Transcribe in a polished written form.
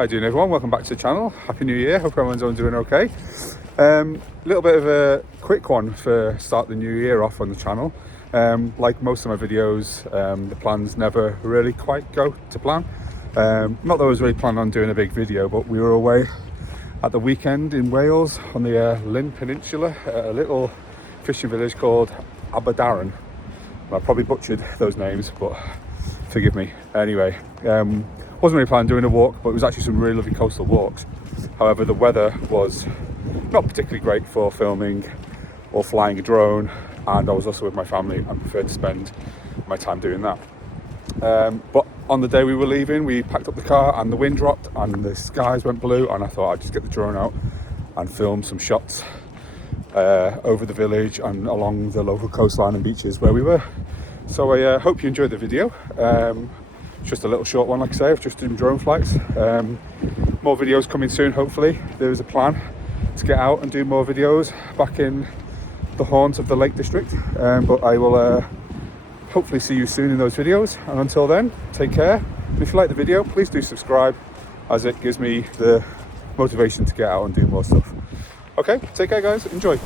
How you doing, everyone? Welcome back to the channel. Happy New Year. Hope everyone's all doing okay. Little bit of a quick one for start the new year off on the channel. Like most of my videos, the plans never really quite go to plan. Not that I was really planning on doing a big video, but we were away at the weekend in Wales on the Llyn Peninsula, a little fishing village called Aberdaron. I probably butchered those names, but forgive me. Anyway, wasn't really planning on doing a walk, but it was actually some really lovely coastal walks. However, the weather was not particularly great for filming or flying a drone, and I was also with my family and preferred to spend my time doing that. But on the day we were leaving, we packed up the car and the wind dropped and the skies went blue, and I thought I'd just get the drone out and film some shots over the village and along the local coastline and beaches where we were. So I hope you enjoyed the video. Just a little short one, like I say, of just doing drone flights. More videos coming soon, hopefully. There is a plan to get out and do more videos back in the haunt of the Lake District. But I will hopefully see you soon in those videos. And until then, take care. And if you like the video, please do subscribe, as it gives me the motivation to get out and do more stuff. Okay, take care guys, enjoy.